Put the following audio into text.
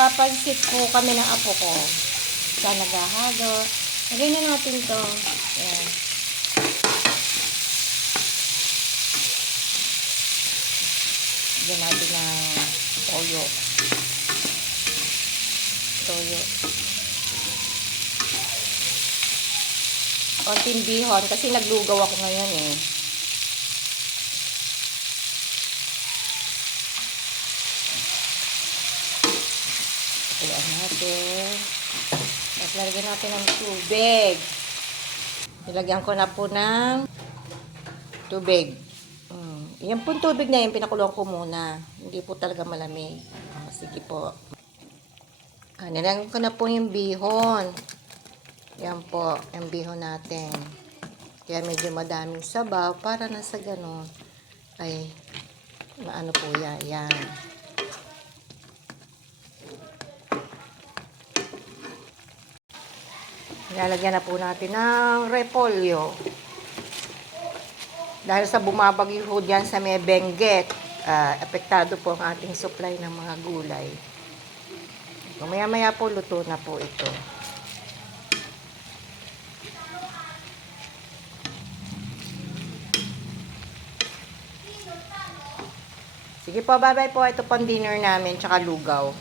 Magpapansit po kami ng apo ko. Sa naghahalo. Lagyan na natin to. Ayan. Lagyan natin ng toyo. Konting bihon kasi naglugaw ako ngayon eh. Ayan natin. Tapos lalagyan natin ng tubig. Nilagyan ko na po ng tubig. Yan po tubig na yun, pinakulong ko muna. Hindi po talaga malamig. Sige po. Nilagyan ko na po yung bihon. Yan po, yung bihon natin. Kaya medyo madaming sabaw para nasa ganon. Ay, maano po yan. Yan. Ilalagyan na po natin ng repolyo. Dahil sa bumabagyo ho dyan sa may Benguet, apektado po ang ating supply ng mga gulay. Maya-maya po luto na po ito. Sige po, bye-bye po. Ito pang dinner namin, tsaka lugaw.